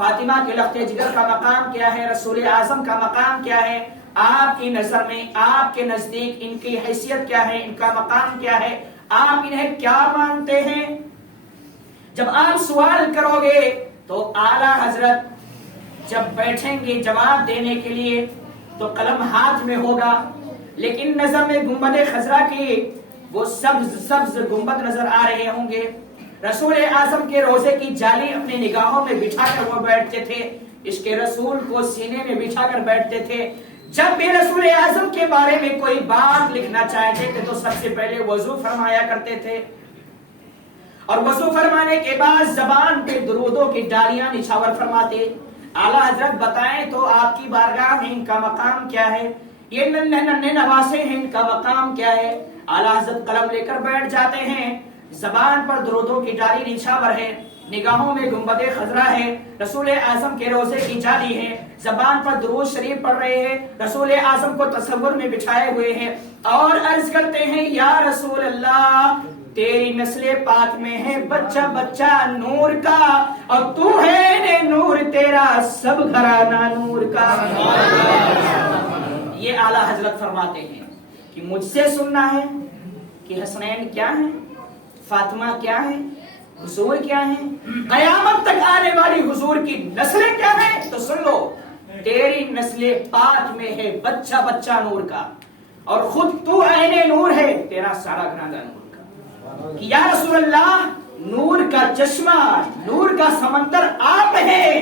فاطمہ کے لخت جگر کا مقام کیا ہے، رسول اعظم کا مقام کیا ہے، آپ کی نظر میں، آپ کے نزدیک ان کی حیثیت کیا ہے، ان کا مقام کیا ہے، آپ انہیں کیا مانتے ہیں؟ جب آپ سوال کرو گے تو اعلیٰ حضرت جب بیٹھیں گے جواب دینے کے لیے تو قلم ہاتھ میں ہوگا، لیکن نظر میں گنبد خضرا کی وہ سبز سبز گنبد نظر آ رہے ہوں گے۔ رسول اعظم کے روزے کی جالی اپنی نگاہوں میں بچھا کر وہ بیٹھتے تھے، عشق رسول کو سینے میں بچھا کر بیٹھتے تھے۔ جب بھی رسول اعظم کے بارے میں کوئی بات لکھنا چاہتے تھے تو سب سے پہلے وضو فرمایا کرتے تھے، اور وضو فرمانے کے بعد زبان پہ درودوں کی ڈالیاں نچھاور فرماتے۔ اعلیٰ حضرت بتائیں تو آپ کی بارگاہ میں ان کا مقام کیا ہے؟ یہ ننھے نواسے ہیں، ان کا مقام کیا ہے؟ اعلیٰ حضرت قلم لے کر بیٹھ جاتے ہیں، زبان پر درودوں کی ڈالی نچھاور ہے، نگاہوں میں گنبد خضرا ہے، رسول اعظم کے روزے کی جالی ہے، زبان پر درود شریف پڑھ رہے ہیں، رسول اعظم کو تصور میں بچھائے ہوئے ہیں، اور عرض کرتے ہیں یا رسول اللہ تیری نسل پاک میں ہے بچہ بچہ نور کا، اور تو ہے نور تیرا سب گھرانہ نور کا۔ یہ اعلیٰ حضرت فرماتے ہیں کہ مجھ سے سننا ہے کہ حسنین کیا ہیں، فاطمہ کیا ہیں، حضور کیا ہیں، قیامت تک آنے والی حضور کی نسلیں کیا ہیں، تو سن لو تیری نسل پاک میں ہے بچہ بچہ نور کا، اور خود تو عین نور ہے، تیرا سارا گھرانہ نور کا۔ کہ یا رسول اللہ نور کا چشمہ، نور کا سمندر آپ ہیں،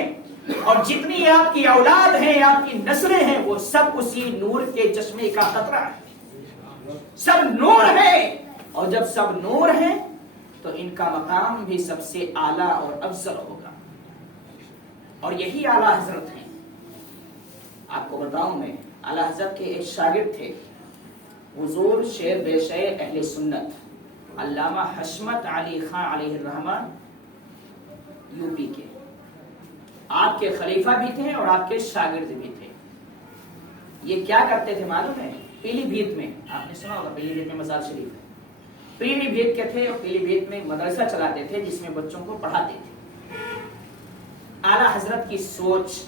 اور جتنی آپ کی اولاد ہیں، آپ کی نسلیں ہیں، وہ سب اسی نور کے چشمے کا قطرہ ہے، سب نور ہے، اور جب سب نور ہے تو ان کا مقام بھی سب سے اعلیٰ اور افضل ہوگا، اور یہی اعلیٰ حضرت ہیں۔ آپ کو بتاؤں میں اعلیٰ حضرت کے ایک شاگرد تھے، حضور شیر بے شیر اہل سنت علامہ حشمت علی خان علیہ الرحمہ، یو پی کے، آپ کے خلیفہ بھی تھے اور آپ کے شاگرد بھی تھے۔ یہ کیا کرتے تھے معلوم ہے؟ پیلی بھیت میں، آپ نے سنا ہوگا پیلی بھیت میں مزار شریف ہے، پیلی بھیت کے تھے، اور پیلی بھیت میں مدرسہ چلاتے تھے جس میں بچوں کو پڑھاتے تھے۔ اعلیٰ حضرت کی سوچ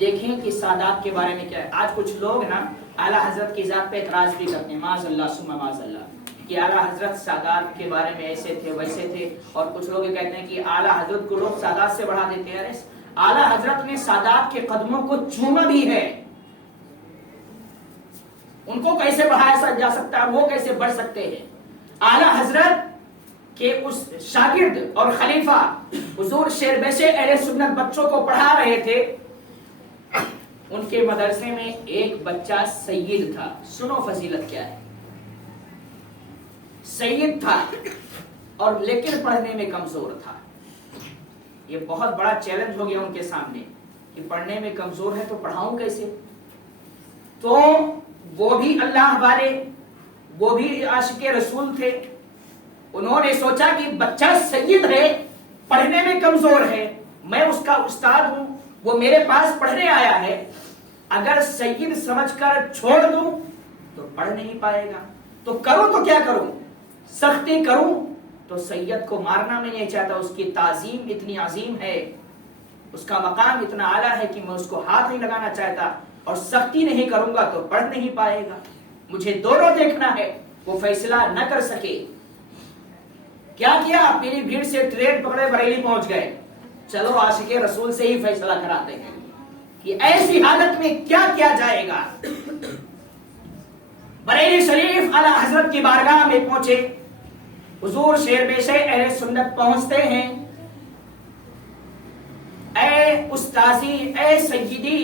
دیکھیں کہ سادات کے بارے میں کیا ہے۔ آج کچھ لوگ نا اعلیٰ حضرت کی ذات پہ اعتراض بھی کرتے ہیں، معاذ اللہ ثم معاذ اللہ، کہ اعلیٰ حضرت سادات کے بارے میں ایسے تھے ویسے تھے، اور کچھ لوگ یہ کہتے ہیں کہ اعلیٰ حضرت کو لوگ سادات سے بڑھا دیتے ہیں۔ اعلیٰ حضرت نے سادات کے قدموں کو چوما بھی ہے، ان کو کیسے بڑھایا جا سکتا ہے، وہ کیسے بڑھ سکتے ہیں؟ اعلیٰ حضرت کے اس شاگرد اور خلیفہ حضور شیر بے شیر اہل سنت بچوں کو پڑھا رہے تھے، ان کے مدرسے میں ایک بچہ سید تھا۔ سنو فضیلت کیا ہے، سید تھا اور لیکن پڑھنے میں کمزور تھا۔ یہ بہت بڑا چیلنج ہو گیا ان کے سامنے کہ پڑھنے میں کمزور ہے تو پڑھاؤں کیسے؟ تو وہ بھی اللہ والے، وہ بھی عاشق رسول تھے، انہوں نے سوچا کہ بچہ سید ہے، پڑھنے میں کمزور ہے، میں اس کا استاد ہوں، وہ میرے پاس پڑھنے آیا ہے، اگر سید سمجھ کر چھوڑ دوں تو پڑھ نہیں پائے گا، تو کروں تو کیا کروں؟ سختی کروں تو سید کو مارنا میں نہیں چاہتا، اس کی تعظیم اتنی عظیم ہے، اس کا مقام اتنا اعلیٰ ہے کہ میں اس کو ہاتھ نہیں لگانا چاہتا، اور سختی نہیں کروں گا تو پڑھ نہیں پائے گا، مجھے دونوں دیکھنا ہے۔ وہ فیصلہ نہ کر سکے، کیا کیا؟ پیلی بھیڑ سے ٹرین پکڑے بریلی پہنچ گئے، چلو عاشق رسول سے ہی فیصلہ کراتے ہیں کہ ایسی حالت میں کیا کیا جائے گا۔ بریلی شریف اعلیٰ حضرت کی بارگاہ میں پہنچے، حضور شیر بے شیر اہل سنت پہنچتے ہیں، اے استاذی، اے سیدی،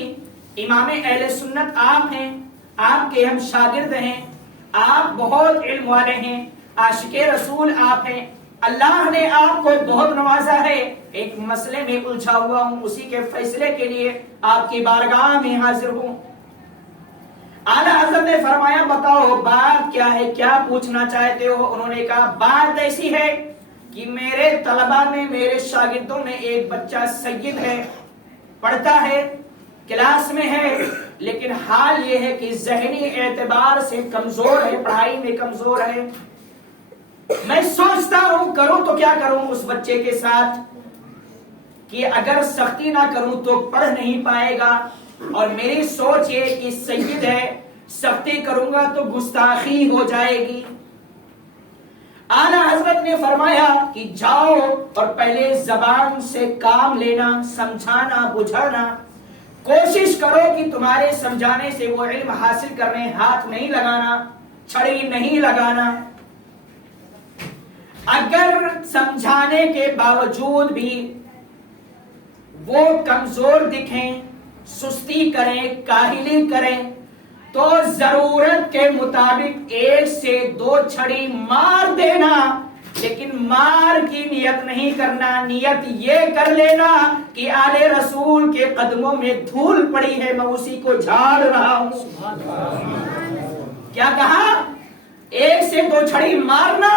امام اہل سنت آپ ہیں، آپ کے ہم شاگرد ہیں، آپ بہت علم والے ہیں، عاشق رسول آپ ہیں، اللہ نے آپ کو بہت نوازا ہے، ایک مسئلے میں الجھا ہوا ہوں، اسی کے فیصلے کے لیے آپ کی بارگاہ میں حاضر ہوں۔ اعلیٰ حضرت نے فرمایا بتاؤ بات کیا ہے، کیا پوچھنا چاہتے ہو؟ انہوں نے کہا بات ایسی ہے کہ میرے طلبہ میں، میرے شاگردوں میں ایک بچہ سید ہے، پڑھتا ہے، کلاس میں ہے، لیکن حال یہ ہے کہ ذہنی اعتبار سے کمزور ہے، پڑھائی میں کمزور ہے، میں سوچتا ہوں کروں تو کیا کروں اس بچے کے ساتھ، کہ اگر سختی نہ کروں تو پڑھ نہیں پائے گا، اور میری سوچ یہ کہ سید ہے، سختی کروں گا تو گستاخی ہو جائے گی۔ اعلیٰ حضرت نے فرمایا کہ جاؤ اور پہلے زبان سے کام لینا، سمجھانا بجھانا، کوشش کرو کہ تمہارے سمجھانے سے وہ علم حاصل کرنے ہاتھ نہیں لگانا، چھڑی نہیں لگانا۔ اگر سمجھانے کے باوجود بھی وہ کمزور دکھیں، سستی کریں، کاہلی کریں، تو ضرورت کے مطابق 1 سے 2 چھڑی مار دینا، لیکن مار کی نیت نہیں کرنا، نیت یہ کر لینا کہ آل رسول کے قدموں میں دھول پڑی ہے، میں اسی کو جھاڑ رہا ہوں۔ کیا کہا؟ 1 سے 2 چھڑی مارنا،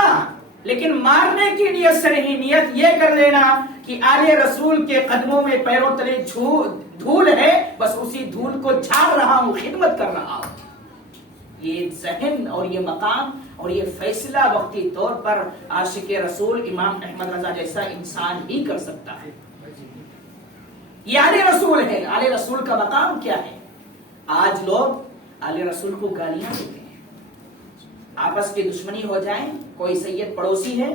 لیکن مارنے کی نیت سے نہیں، نیت یہ کر لینا کہ آل رسول کے قدموں میں پیروں تلے دھول ہے، بس اسی دھول کو جھاڑ رہا ہوں، خدمت کر رہا ہوں۔ یہ ذہن اور یہ مقام اور یہ فیصلہ وقتی طور پر عاشق رسول امام احمد رضا جیسا انسان ہی کر سکتا ہے۔ یہ آل رسول ہے۔ آل رسول کا مقام کیا ہے؟ آج لوگ آل رسول کو گالیاں دیتے ہیں، آپس کی دشمنی ہو جائیں، کوئی سید پڑوسی ہے،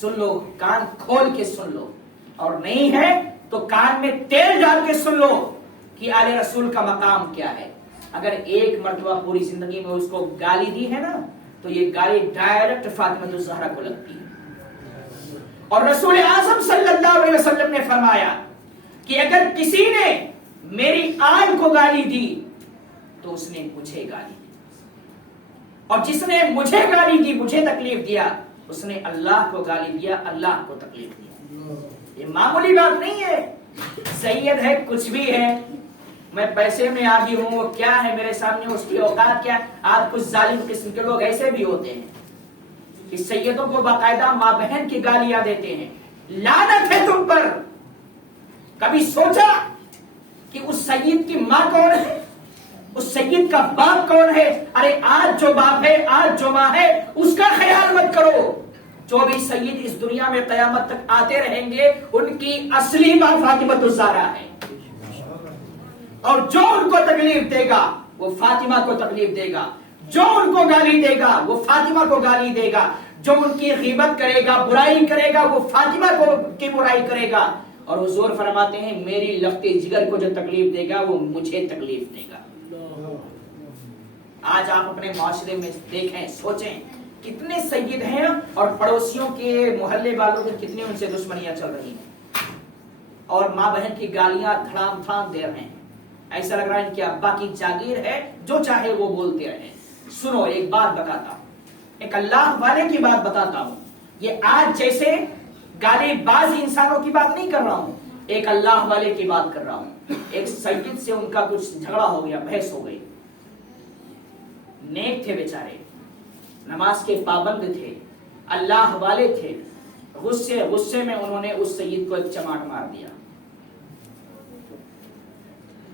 سن لو، کان کھول کے سن لو، اور نہیں ہے تو کان میں تیل ڈال کے سن لو کہ آل رسول کا مقام کیا ہے۔ اگر ایک مرتبہ پوری زندگی میں اس کو گالی دی ہے نا، تو یہ گالی ڈائریکٹ فاطمہ الزہرا کو لگتی ہے۔ اور رسول اعظم صلی اللہ علیہ وسلم نے فرمایا کہ اگر کسی نے میری آل کو گالی دی تو اس نے مجھے گالی دی، اور جس نے مجھے گالی دی، مجھے تکلیف دیا، اس نے اللہ کو گالی دیا، اللہ کو تکلیف دیا۔ یہ معمولی بات نہیں ہے۔ سید ہے، کچھ بھی ہے، میں پیسے میں آگی ہوں، وہ کیا ہے میرے سامنے، اس کی اوقات کیا۔ آپ کچھ ظالم قسم کے لوگ ایسے بھی ہوتے ہیں کہ سیدوں کو باقاعدہ ماں بہن کی گالیاں دیتے ہیں۔ لعنت ہے تم پر۔ کبھی سوچا کہ اس سید کی ماں کون ہے، اس سید کا باپ کون ہے؟ ارے آج جو باپ ہے، آج جو ماں ہے، اس کا خیال مت کرو۔ جو بھی سید اس دنیا میں قیامت تک آتے رہیں گے، ان کی اصلی ماں فاطمہ الزہرا ہے، اور جو ان کو تکلیف دے گا وہ فاطمہ کو تکلیف دے گا، جو ان کو گالی دے گا وہ فاطمہ کو گالی دے گا، جو ان کی غیبت کرے گا، برائی کرے گا، وہ فاطمہ کی برائی کرے گا۔ اور حضور فرماتے ہیں میری لخت جگر کو جو تکلیف دے گا وہ مجھے تکلیف دے گا۔ آج آپ اپنے معاشرے میں دیکھیں، سوچیں، کتنے سید ہیں اور پڑوسیوں کے محلے والوں کے کتنے ان سے دشمنیاں چل رہی ہیں، اور ماں بہن کی گالیاں دھڑام دھڑام دے رہے ہیں۔ ایسا لگ رہا ہے ان کے ابا کی جاگیر ہے، جو چاہے وہ بولتے رہے۔ سنو، ایک بات بتاتا ہوں، ایک اللہ والے کی بات بتاتا ہوں۔ یہ آج جیسے گالی باز انسانوں کی بات نہیں کر رہا ہوں، ایک اللہ والے کی بات کر رہا ہوں۔ ایک سید سے ان کا کچھ جھگڑا ہو گیا، بحث ہو گئی۔ نیک تھے بیچارے، نماز کے پابند تھے، اللہ والے تھے۔ غصے میں انہوں نے اس سید کو ایک چماٹ مار دیا۔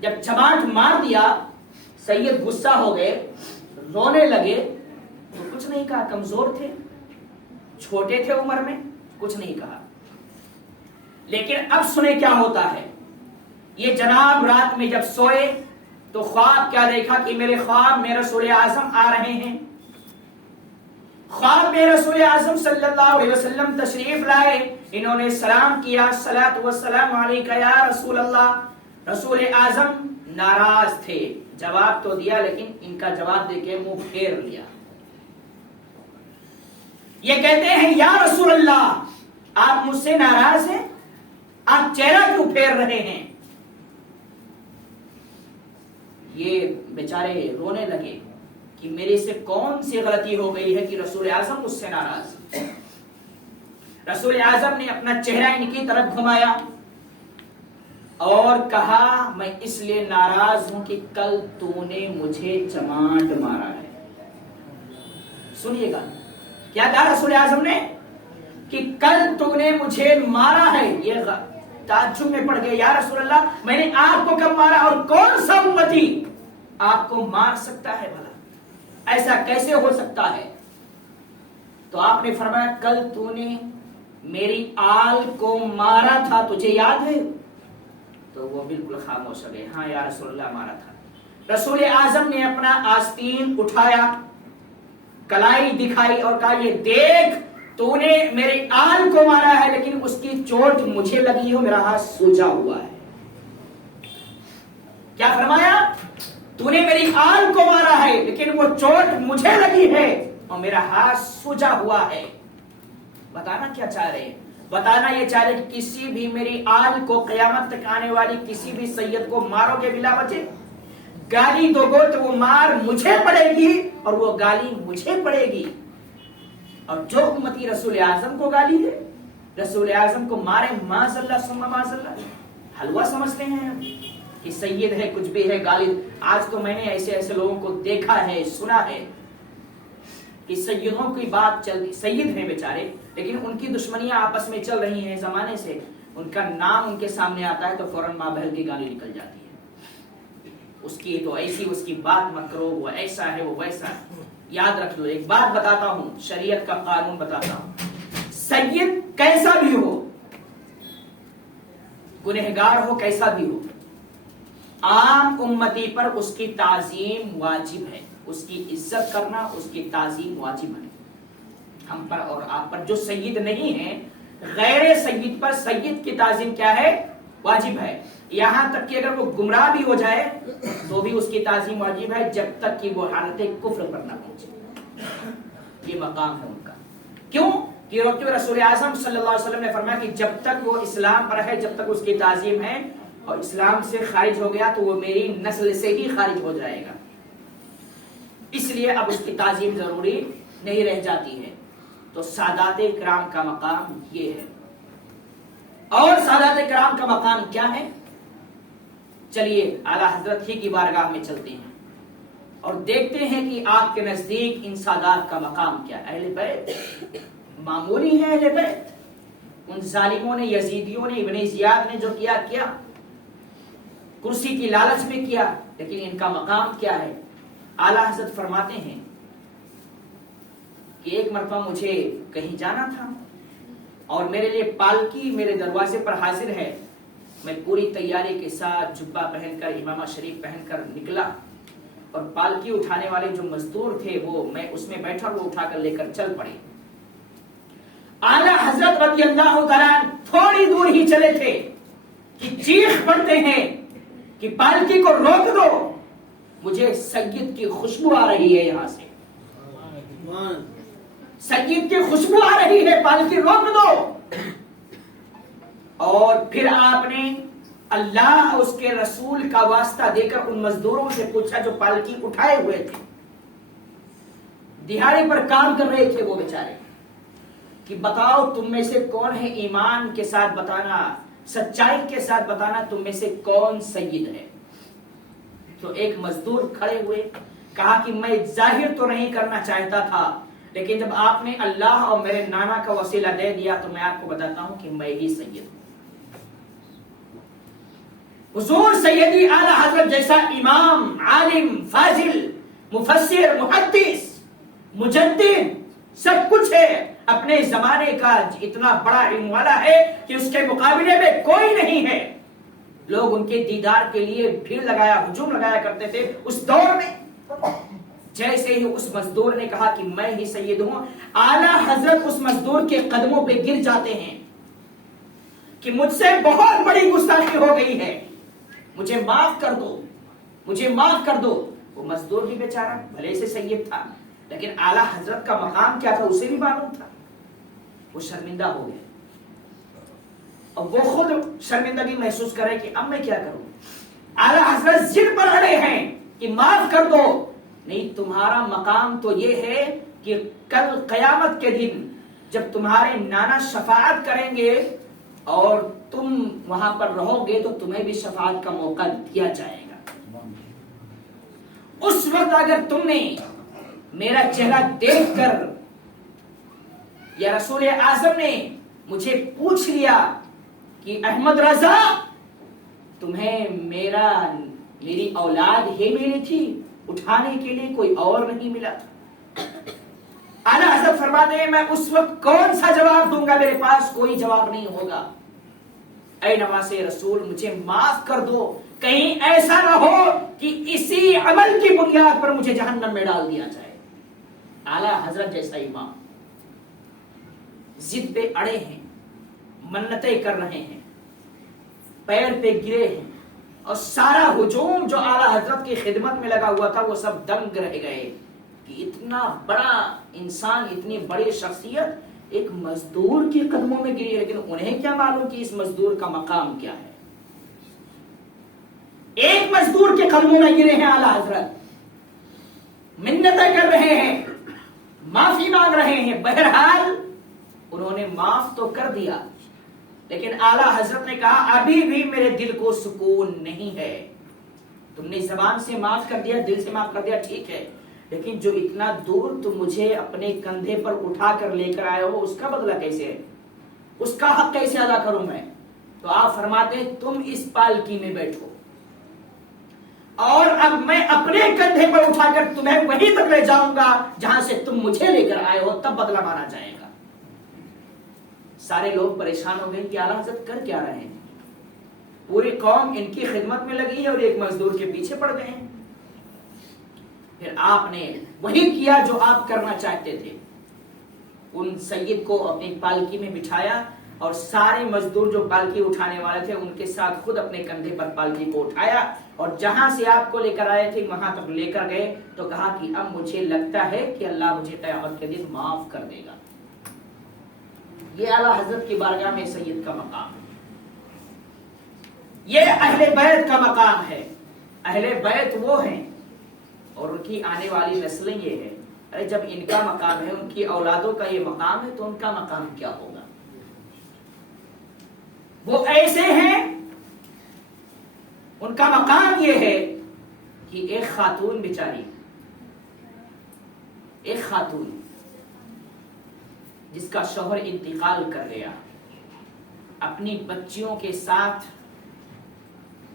جب چماٹ مار دیا، سید غصہ ہو گئے، رونے لگے، تو کچھ نہیں کہا، کمزور تھے، چھوٹے تھے عمر میں، کچھ نہیں کہا۔ لیکن اب سنیں کیا ہوتا ہے۔ یہ جناب رات میں جب سوئے تو خواب کیا دیکھا کہ میرے خواب میں رسول اعظم آ رہے ہیں۔ خواب میں رسول اعظم صلی اللہ علیہ وسلم تشریف لائے، انہوں نے سلام کیا، الصلاۃ والسلام علیک یا رسول اللہ۔ رسول اعظم ناراض تھے، جواب تو دیا لیکن ان کا جواب دے کے منہ پھیر لیا۔ یہ کہتے ہیں یا رسول اللہ، آپ مجھ سے ناراض ہیں، آپ چہرہ کیوں پھیر رہے ہیں؟ یہ بیچارے رونے لگے کہ میرے سے کون سی غلطی ہو گئی ہے کہ رسول اعظم مجھ سے ناراض ہیں۔ رسول اعظم نے اپنا چہرہ ان کی طرف گھمایا اور کہا میں اس لیے ناراض ہوں کہ کل تو نے مجھے چماٹ مارا ہے۔ سنیے گا کیا کہا رسول اعظم نے کہ کل تو نے مجھے مارا ہے۔ یہ تعجب میں پڑ گئے، یا رسول اللہ میں نے آپ کو کب مارا، اور کون سا امتی آپ کو مار سکتا ہے بھلا، ایسا کیسے ہو سکتا ہے؟ تو آپ نے فرمایا کل تو نے میری آل کو مارا تھا، تجھے یاد ہے؟ تو وہ بالکل خاموش ہو گئے. ہاں یا رسول اللہ مارا تھا. رسول اعظم نے اپنا آستین اٹھایا, کلائی دکھائی اور کہا یہ دیکھ تو نے میری آل کو مارا ہے لیکن اس کی چوٹ مجھے لگی ہو, میرا ہاتھ سوجا ہوا ہے. کیا فرمایا؟ تو نے میری آل کو مارا ہے لیکن وہ چوٹ مجھے لگی ہے اور میرا ہاتھ سوجا ہوا ہے. بتانا کیا چاہ رہے ہیں؟ بتانا یہ چاہ رہے کہ کسی بھی میری آل کو, قیامت تک آنے والی کسی بھی سید کو مارو گے بلا وجہ, گالی دو گو تو وہ مار مجھے پڑے گی اور وہ گالی مجھے پڑے گی. اور جو امتی رسول اعظم کو گالی دے, رسول اعظم کو مارے, معاذ اللہ ثم معاذ اللہ, حلوہ سمجھتے ہیں ہم کہ سید ہے, کچھ بھی ہے, گالی. آج تو میں نے ایسے لوگوں کو دیکھا ہے, سنا ہے کہ سیدوں کی بات چلتی, سید ہیں بیچارے لیکن ان کی دشمنیاں آپس میں چل رہی ہیں زمانے سے, ان کا نام ان کے سامنے آتا ہے تو فوراً ماں بہن کی گالی نکل جاتی ہے. اس کی تو ایسی, اس کی بات مت کرو, وہ ایسا ہے, وہ ویسا ہے. یاد رکھ لو, ایک بات بتاتا ہوں, شریعت کا قانون بتاتا ہوں, سید کیسا بھی ہو, گنہگار ہو, کیسا بھی ہو, عام امتی پر اس کی تعظیم واجب ہے, اس کی عزت کرنا, اس کی تعظیم واجب ہے ہم پر اور آپ پر. جو سید نہیں ہے, غیر سید پر سید کی تعظیم کیا ہے؟ واجب ہے. یہاں تک کہ اگر وہ گمراہ بھی ہو جائے تو بھی اس کی تعظیم واجب ہے جب تک کہ وہ حالت کفر پر نہ پہنچے. یہ مقام ہے ان کا. کیوں کہ رسول اعظم صلی اللہ علیہ وسلم نے فرمایا کہ جب تک وہ اسلام پر ہے, جب تک اس کی تعظیم ہے, اور اسلام سے خارج ہو گیا تو وہ میری نسل سے ہی خارج ہو جائے گا. اس لیے اب اس کی تعظیم ضروری نہیں رہ جاتی ہے. تو سادات کرام کا مقام یہ ہے. اور سادات کرام کا مقام کیا ہے؟ چلیے اعلی حضرت ہی کی بارگاہ میں چلتے ہیں اور دیکھتے ہیں کہ آپ کے نزدیک ان سادات کا مقام کیا. اہل بیت معمولی ہے, اہل بیت. ان ظالموں نے, یزیدیوں نے, ابن زیاد نے جو کیا, کرسی کی لالچ میں کیا, لیکن ان کا مقام کیا ہے؟ اعلی حضرت فرماتے ہیں کہ ایک مرتبہ مجھے کہیں جانا تھا اور میرے لیے پالکی میرے دروازے پر حاضر ہے. میں پوری تیاری کے ساتھ جبہ پہن کر, امامہ شریف پہن کر نکلا اور پالکی اٹھانے والے جو مزدور تھے وہ, میں اس میں بیٹھا, وہ اٹھا کر لے کر چل پڑے. اعلی حضرت رضی اللہ تعالیٰ تھوڑی دور ہی چلے تھے کہ چیخ پڑتے ہیں کہ پالکی کو روک دو, مجھے سید کی خوشبو آ رہی ہے, یہاں سے سید کی خوشبو آ رہی ہے, پالکی روک دو. اور پھر آپ نے اللہ اس کے رسول کا واسطہ دے کر ان مزدوروں سے پوچھا جو پالکی اٹھائے ہوئے تھے, دہاڑی پر کام کر رہے تھے وہ بیچارے, کہ بتاؤ تم میں سے کون ہے, ایمان کے ساتھ بتانا, سچائی کے ساتھ بتانا, تم میں سے کون سید ہے. تو ایک مزدور کھڑے ہوئے, کہا کہ میں ظاہر تو نہیں کرنا چاہتا تھا لیکن جب آپ نے اللہ اور میرے نانا کا وسیلہ دے دیا تو میں آپ کو بتاتا ہوں کہ میں ہی سید ہوں. حضور سیدی اعلی حضرت جیسا امام, عالم, فاضل, مفسر, محدث, مجدد, سب کچھ ہے, اپنے زمانے کا اتنا بڑا علم والا ہے کہ اس کے مقابلے میں کوئی نہیں ہے. لوگ ان کے دیدار کے لیے بھیڑ لگایا, ہجوم لگایا کرتے تھے اس دور میں. جیسے ہی اس مزدور نے کہا کہ میں ہی سید ہوں, اعلی حضرت اس مزدور کے قدموں پہ گر جاتے ہیں کہ مجھ سے بہت بڑی گستاخی ہو گئی ہے, مجھے معاف کر دو, مجھے معاف کر دو. وہ مزدور بھی بیچارہ بھلے سے سید تھا لیکن اعلی حضرت کا مقام کیا تھا اسے بھی معلوم تھا. وہ شرمندہ ہو گئے اور وہ خود شرمندگی محسوس کرے کہ اب میں کیا کروں. اعلی حضرت ضد پر اڑے ہیں کہ معاف کر دو. نہیں, تمہارا مقام تو یہ ہے کہ کل قیامت کے دن جب تمہارے نانا شفاعت کریں گے اور تم وہاں پر رہو گے تو تمہیں بھی شفاعت کا موقع دیا جائے گا. اس وقت اگر تم نے میرا چہرہ دیکھ کر یا رسول اعظم نے مجھے پوچھ لیا کہ احمد رضا تمہیں میری اولاد ہی ملی تھی, اٹھانے کے لیے کوئی اور نہیں ملا. اعلی حضرت فرماتے ہیں میں اس وقت کون سا جواب دوں گا, میرے پاس کوئی جواب نہیں ہوگا. اے نواز رسول مجھے معاف کر دو، کہیں ایسا نہ ہو کہ اسی عمل کی بنیاد پر مجھے جہنم میں ڈال دیا جائے۔ اعلیٰ حضرت جیسا امام ضد پہ اڑے ہیں، منتیں کر رہے ہیں، پیر پہ گرے ہیں، اور سارا ہجوم جو اعلیٰ حضرت کی خدمت میں لگا ہوا تھا وہ سب دنگ رہ گئے کہ اتنا بڑا انسان، اتنی بڑی شخصیت ایک مزدور کے قدموں میں گری، لیکن انہیں کیا معلوم کہ اس مزدور کا مقام کیا ہے۔ ایک مزدور کے قدموں میں گرے ہیں اعلیٰ حضرت، منتیں کر رہے ہیں، معافی مانگ رہے ہیں۔ بہرحال انہوں نے معاف تو کر دیا، لیکن اعلیٰ حضرت نے کہا ابھی بھی میرے دل کو سکون نہیں ہے۔ تم نے زبان سے معاف کر دیا، دل سے معاف کر دیا، ٹھیک ہے، لیکن جو اتنا دور تم مجھے اپنے کندھے پر اٹھا کر لے کر آئے ہو، اس کا بدلہ کیسے ہے، اس کا حق کیسے ادا کروں میں؟ تو آپ فرماتے ہیں تم اس پالکی میں بیٹھو اور اب میں اپنے کندھے پر اٹھا کر تمہیں وہیں تک لے جاؤں گا جہاں سے تم مجھے لے کر آئے ہو، تب بدلہ مانا جائے گا۔ سارے لوگ پریشان ہو گئے کہ اعلیٰ حضرت کر کیا رہے ہیں، پوری قوم ان کی خدمت میں لگی ہے اور ایک مزدور کے پیچھے پڑ گئے ہیں۔ پھر آپ نے وہی کیا جو آپ کرنا چاہتے تھے، ان سید کو اپنی پالکی میں بٹھایا اور سارے مزدور جو پالکی اٹھانے والے تھے ان کے ساتھ خود اپنے کندھے پر پالکی کو اٹھایا اور جہاں سے آپ کو لے کر آئے تھے وہاں تک لے کر گئے، تو کہا کہ اب مجھے لگتا ہے کہ اللہ مجھے قیامت کے دن معاف کر دے گا۔ یہ اعلیٰ حضرت کی بارگاہ میں سید کا مقام ہے، یہ اہل بیت کا مقام ہے۔ اہل بیت وہ ہیں اور ان کی آنے والی نسلیں یہ ہے، ارے جب ان کا مقام ہے، ان کی اولادوں کا یہ مقام ہے، تو ان کا مقام کیا ہوگا؟ وہ ایسے ہیں، ان کا مقام یہ ہے کہ ایک خاتون بیچاری، ایک خاتون جس کا شوہر انتقال کر گیا، اپنی بچیوں کے ساتھ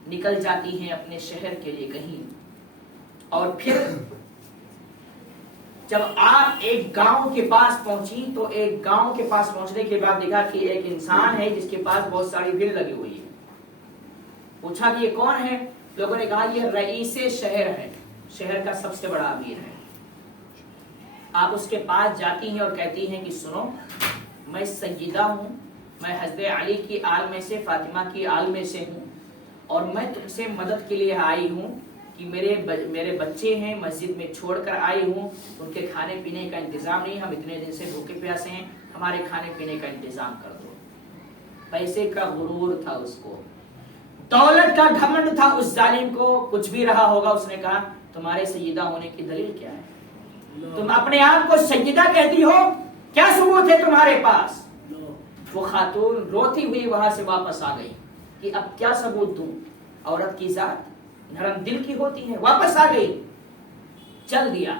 نکل جاتی ہیں اپنے شہر کے لیے کہیں، اور پھر جب آپ ایک گاؤں کے پاس پہنچی تو ایک گاؤں کے پاس پہنچنے کے بعد دیکھا کہ ایک انسان ہے جس کے پاس بہت ساری بھیڑ لگی ہوئی ہے۔ پوچھا کہ یہ کون ہے؟ لوگوں نے کہا یہ رئیس شہر ہے، شہر کا سب سے بڑا امیر ہے۔ آپ اس کے پاس جاتی ہیں اور کہتی ہیں کہ سنو، میں سیدہ ہوں، میں حضرت علی کی آل میں سے، فاطمہ کی آل میں سے ہوں، اور میں تم سے مدد کے لیے آئی ہوں کہ میرے بچے ہیں، مسجد میں چھوڑ کر آئی ہوں، ان کے کھانے پینے کا انتظام نہیں، ہم اتنے دن سے بھوکے پیاسے ہیں، ہمارے کھانے پینے کا انتظام کر دو۔ پیسے کا غرور تھا اس کو، دولت کا گھمنڈ تھا اس ظالم کو، کچھ بھی رہا ہوگا، اس نے کہا تمہارے سیدہ ہونے کی دلیل کیا ہے؟ تم اپنے آپ کو سیدہ کہتی ہو، کیا ثبوت ہے تمہارے پاس؟ وہ خاتون روتی ہوئی وہاں سے واپس آ گئی کہ اب کیا ثبوت دوں؟ عورت کی ذات نرم دل کی ہوتی ہے، واپس آ گئی، چل دیا۔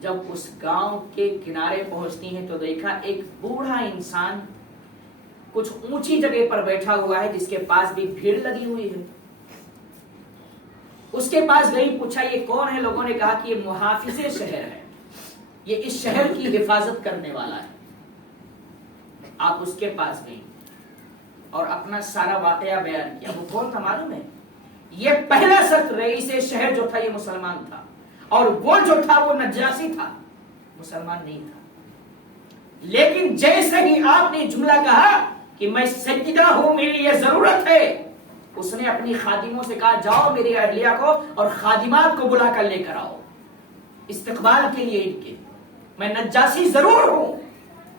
جب اس گاؤں کے کنارے پہنچتی ہیں تو دیکھا ایک بوڑھا انسان کچھ اونچی جگہ پر بیٹھا ہوا ہے جس کے پاس بھی بھیڑ لگی ہوئی ہے۔ اس کے پاس گئی، پوچھا یہ کون ہے؟ لوگوں نے کہا کہ یہ محافظ شہر ہے، یہ اس شہر کی حفاظت کرنے والا ہے۔ آپ اس کے پاس گئی اور اپنا سارا واقعہ بیان کیا۔ وہ کون تھا معلوم ہے؟ یہ پہلا شخص رئیس شہر جو تھا یہ مسلمان تھا، اور وہ جو تھا وہ نجاشی تھا، مسلمان نہیں تھا۔ لیکن جیسے ہی آپ نے جملہ کہا کہ میں سیدہ ہوں، میری یہ ضرورت ہے، اس نے اپنی خادموں سے کہا جاؤ میری اہلیہ کو اور خادمات کو بلا کر لے کر آؤ استقبال کے لیے ان کے۔ میں نجاشی ضرور ہوں،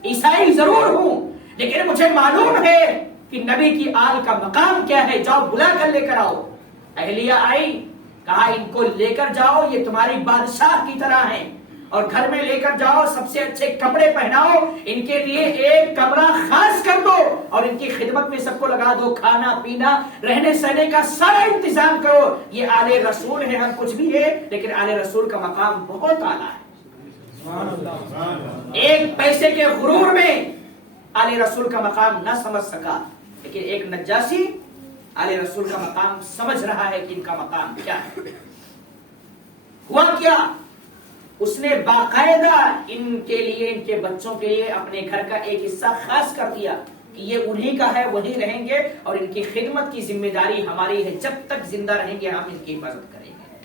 عیسائی ضرور ہوں، لیکن مجھے معلوم ہے کہ نبی کی آل کا مقام کیا ہے، جاؤ بلا کر لے کر آؤ۔ اہلیہ آئی، کہا ان کو لے کر جاؤ، یہ تمہاری بادشاہ کی طرح ہیں، اور گھر میں لے کر جاؤ، سب سے اچھے کپڑے پہناؤ، ان کے لیے ایک کمرہ خاص کر دو اور ان کی خدمت میں سب کو لگا دو، کھانا پینا رہنے سہنے کا سارا انتظام کرو۔ یہ آل رسول ہے، ہم کچھ بھی ہے، لیکن آل رسول کا مقام بہت اعلیٰ ہے۔ ایک پیسے کے غرور میں آل رسول کا مقام نہ سمجھ سکا، لیکن ایک نجاشی آل رسول کا مقام سمجھ رہا ہے کہ ان کا مقام کیا ہے۔ ہوا کیا؟ اس نے باقاعدہ ان کے لیے، ان کے بچوں کے لیے اپنے گھر کا ایک حصہ خاص کر دیا کہ یہ انہی کا ہے، وہی رہیں گے اور ان کی خدمت کی ذمہ داری ہماری ہے، جب تک زندہ رہیں گے ہم ان کی حفاظت کریں گے۔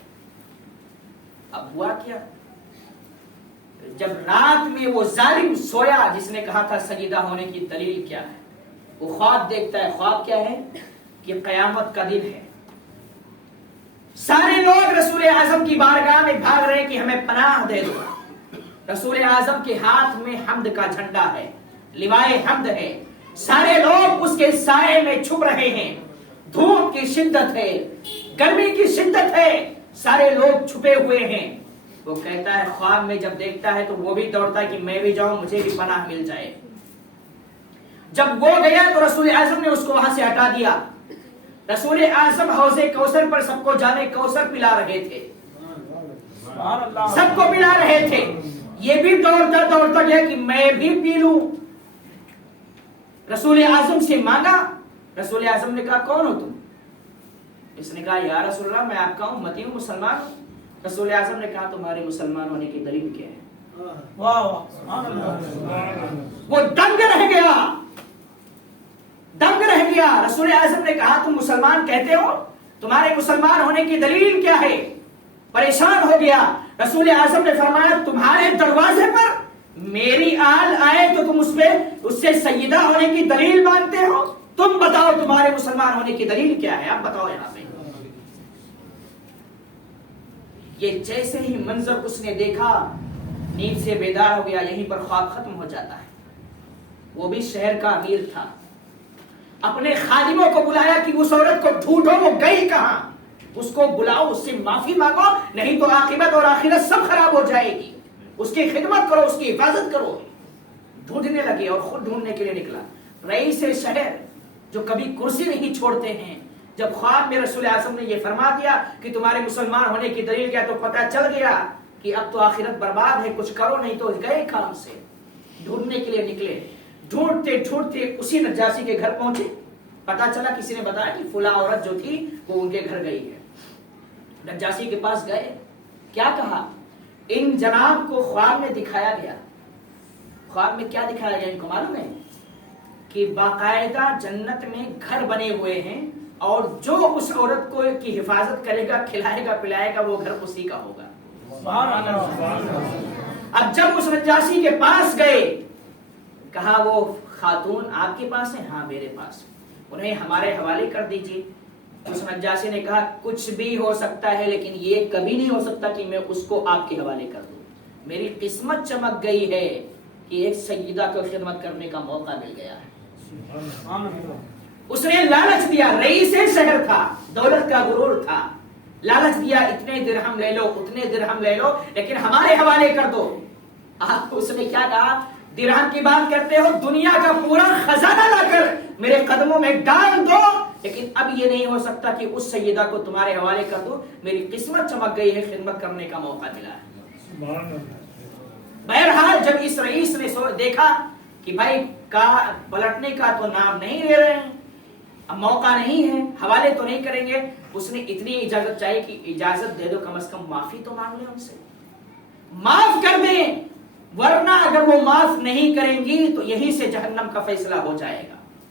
اب ہوا کیا؟ جب رات میں وہ ظالم سویا جس نے کہا تھا سیدہ ہونے کی دلیل کیا ہے، وہ خواب دیکھتا ہے۔ خواب کیا ہے؟ کہ قیامت کا دن ہے، سارے لوگ رسول اعظم کی بارگاہ میں بھاگ رہے ہیں کہ ہمیں پناہ دے دو۔ رسول اعظم کے ہاتھ میں حمد کا جھنڈا ہے، لوائے حمد ہے، سارے لوگ اس کے سائے میں چھپ رہے ہیں۔ دھوپ کی شدت ہے، گرمی کی شدت ہے، سارے لوگ چھپے ہوئے ہیں۔ وہ کہتا ہے خواب میں جب دیکھتا ہے تو وہ بھی دوڑتا ہے کہ میں بھی جاؤں، مجھے بھی پناہ مل جائے۔ جب وہ گیا تو رسول اعظم نے اس کو وہاں سے ہٹا دیا۔ رسول اعظم حوض کوثر پر سب کو جانے کوثر پلا رہے تھے، سب کو پلا رہے تھے، یہ بھی دوڑتا دوڑتا گیا کہ میں بھی پی لوں۔ رسول اعظم سے مانگا، رسول اعظم نے کہا کون ہو تم؟ اس نے کہا یا رسول اللہ میں آپ کا امتی ہوں، مسلمان ہوں۔ رسول اعظم نے کہا تمہارے مسلمان ہونے کی دلیل کیا ہے؟ وہ دنگ رہ گیا، دنگ رہ گیا۔ رسول اعظم نے کہا تم مسلمان کہتے ہو، تمہارے مسلمان ہونے کی دلیل کیا ہے؟ پریشان ہو گیا۔ رسول اعظم نے فرمایا تمہارے دروازے پر میری آل آئے تو تم اس سے سیدہ ہونے کی دلیل مانگتے ہو؟ تم بتاؤ تمہارے مسلمان ہونے کی دلیل کیا ہے؟ آپ بتاؤ یہاں پہ۔ یہ جیسے ہی منظر اس نے دیکھا نیند سے بیدار ہو گیا، یہیں پر خواب ختم ہو جاتا ہے۔ وہ بھی شہر کا امیر تھا، اپنے خادموں کو بلایا کہ اس عورت کو ڈھونڈو، وہ گئی کہاں، اس کو بلاؤ، اس سے معافی مانگو، نہیں تو عاقبت اور آخرت سب خراب ہو جائے گی، اس کی خدمت کرو، اس کی حفاظت کرو۔ ڈھونڈنے لگے اور خود ڈھونڈنے کے لیے نکلا۔ رئیس شہر جو کبھی کرسی نہیں چھوڑتے ہیں، جب خواب میں رسول اعظم نے یہ فرما دیا کہ تمہارے مسلمان ہونے کی دلیل کیا، تو پتہ چل گیا کہ اب تو آخرت برباد ہے، کچھ کرو نہیں تو گئے کام سے۔ ڈھونڈنے کے لیے نکلے، ڈھونڈتے ڈھونڈتے اسی نجاشی کے گھر پہنچے۔ پتا چلا کسی نے بتایا کہ فلاں عورت جو تھی وہ ان کے گھر گئی ہے۔ نجاشی کے پاس گئے، کیا کہا؟ ان جناب کو خواب میں دکھایا گیا۔ خواب میں کیا دکھایا گیا ان کو معلوم ہے؟ کہ باقاعدہ جنت میں گھر بنے ہوئے ہیں اور جو اس عورت کو کی حفاظت کرے گا، کھلائے گا، پلائے گا، وہ گھر اسی کا ہوگا۔ اب جب اس نجاشی کے پاس گئے، کہا وہ خاتون آپ کے پاس ہے؟ ہاں میرے پاس۔ انہیں ہمارے حوالے کر دیجیے۔ اس نجاشی نے کہا کچھ بھی ہو سکتا ہے لیکن یہ کبھی نہیں ہو سکتا کہ میں اس کو آپ کے حوالے کر دوں۔ میری قسمت چمک گئی ہے کہ ایک سیدہ کو خدمت کرنے کا موقع مل گیا ہے۔ اس نے لالچ دیا، رئیس شہر تھا، دولت کا غرور تھا، لالچ دیا اتنے درہم لے لو، اتنے درہم لے لو، لیکن ہمارے حوالے کر دو۔ اس نے کیا کہا؟ درہم کی بات کرتے ہو، دنیا کا پورا خزانہ لا کر میرے قدموں میں ڈال دو، لیکن اب یہ نہیں ہو سکتا کہ اس سیدہ کو تمہارے حوالے کر دو، میری قسمت چمک گئی ہے، خدمت کرنے کا موقع ملا ہے۔ بہرحال جب اس رئیس نے دیکھا کہ بھائی پلٹنے کا تو نام نہیں لے رہے ہیں، اب موقع نہیں ہے، حوالے تو نہیں کریں گے، اس نے اتنی اجازت چاہی کہ اجازت دے دو، کم از کم معافی تو مانگ لیں ان سے، معاف کر دیں، ورنہ اگر وہ معاف نہیں کریں گی تو یہیں سے جہنم کا فیصلہ ہو جائے گا۔